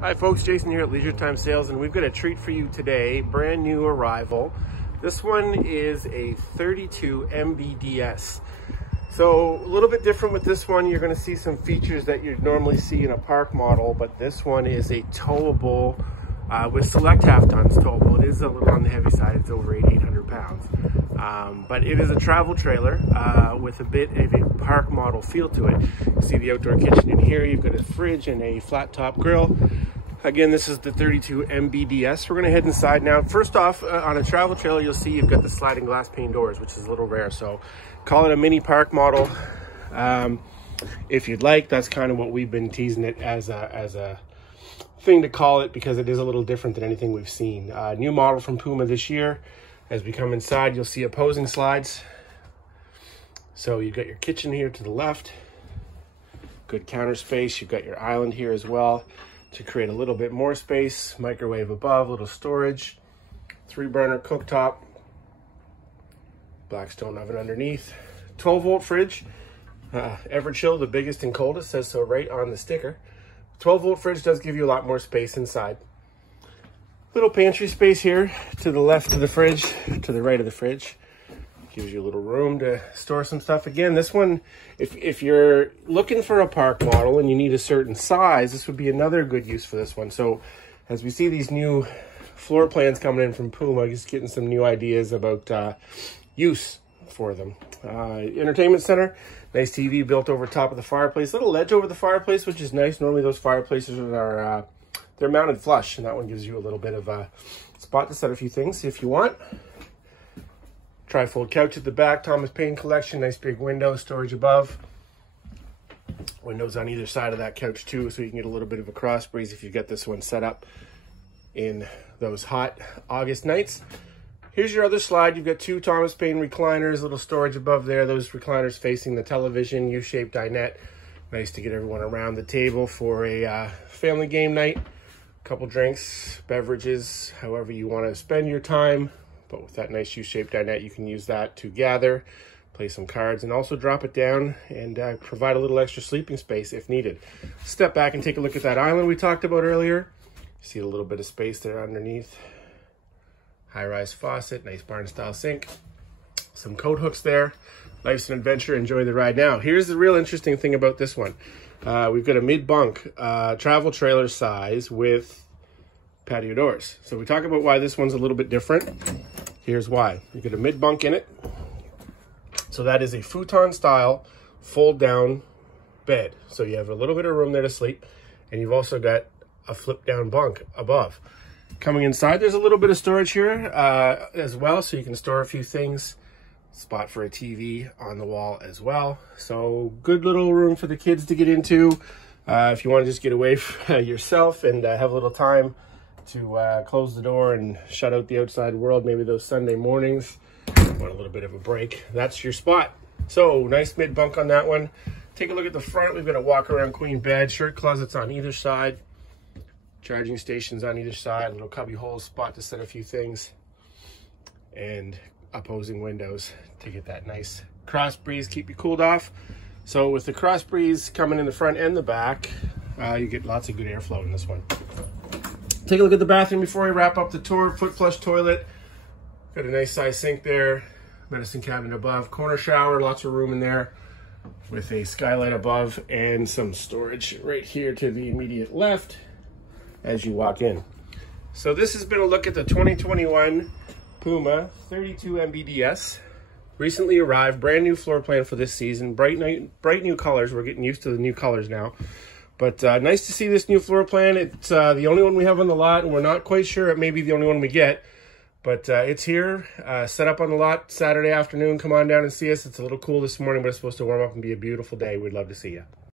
Hi folks, Jason here at Leisure Time Sales, and we've got a treat for you today. Brand new arrival. This one is a 32 MBDS. So a little bit different with this one. You're going to see some features that you'd normally see in a park model, but this one is a towable with select half tons towable. It is a little on the heavy side. It's over 800 pounds. But it is a travel trailer with a bit of a park model feel to it. You see the outdoor kitchen in here. You've got a fridge and a flat top grill. Again, this is the 32 MBDS. We're gonna head inside now. First off, on a travel trailer, you'll see you've got the sliding glass pane doors, which is a little rare. So call it a mini park model if you'd like. That's kind of what we've been teasing it as a thing to call it, because it is a little different than anything we've seen. New model from Puma this year. As we come inside, you'll see opposing slides. So you've got your kitchen here to the left, good counter space. You've got your island here as well to create a little bit more space. Microwave above, little storage, 3-burner cooktop, Blackstone oven underneath, 12-volt fridge, Everchill, the biggest and coldest, says so right on the sticker. 12-volt fridge does give you a lot more space inside. Little pantry space here to the left of the fridge, to the right of the fridge. Gives you a little room to store some stuff. Again, this one, if you're looking for a park model and you need a certain size, this would be another good use for this one. So as we see these new floor plans coming in from Puma, just getting some new ideas about use for them. Entertainment center, nice TV built over top of the fireplace. Little ledge over the fireplace, which is nice. Normally those fireplaces are they're mounted flush, and that one gives you a little bit of a spot to set a few things if you want. Trifold couch at the back, Thomas Paine collection, nice big window, storage above. Windows on either side of that couch too, so you can get a little bit of a cross breeze if you get this one set up in those hot August nights. Here's your other slide. You've got 2 Thomas Paine recliners, little storage above there. Those recliners facing the television, U-shaped dinette. Nice to get everyone around the table for a family game night. Couple drinks, beverages, however you want to spend your time. But with that nice U-shaped dinette, you can use that to gather, play some cards, and also drop it down and provide a little extra sleeping space if needed. Step back and take a look at that island we talked about earlier. See a little bit of space there underneath. High-rise faucet, nice barn-style sink. Some coat hooks there. Life's an adventure. Enjoy the ride. Now, here's the real interesting thing about this one. We've got a mid-bunk travel trailer size with patio doors. So we talk about why this one's a little bit different. Here's why. You've got a mid-bunk in it. So that is a futon-style fold-down bed. So you have a little bit of room there to sleep, and you've also got a flip-down bunk above. Coming inside, there's a little bit of storage here as well, so you can store a few things. Spot for a TV on the wall as well. So good little room for the kids to get into. If you want to just get away from yourself and have a little time to close the door and shut out the outside world, maybe those Sunday mornings, want a little bit of a break, that's your spot. So nice mid bunk on that one. Take a look at the front. We've got a walk around queen bed, shirt closets on either side, charging stations on either side, little cubby hole spot to set a few things, and opposing windows to get that nice cross breeze, keep you cooled off. So with the cross breeze coming in the front and the back, you get lots of good airflow in this one. Take a look at the bathroom before we wrap up the tour. Foot flush toilet, got a nice size sink there, medicine cabinet above, corner shower, lots of room in there with a skylight above and some storage right here to the immediate left as you walk in. So this has been a look at the 2021 Puma 32 MBDS. Recently arrived, brand new floor plan for this season. Bright new colors. We're getting used to the new colors now. But nice to see this new floor plan. It's the only one we have on the lot, and we're not quite sure it may be the only one we get. But it's here, set up on the lot Saturday afternoon. Come on down and see us. It's a little cool this morning, but it's supposed to warm up and be a beautiful day. We'd love to see you.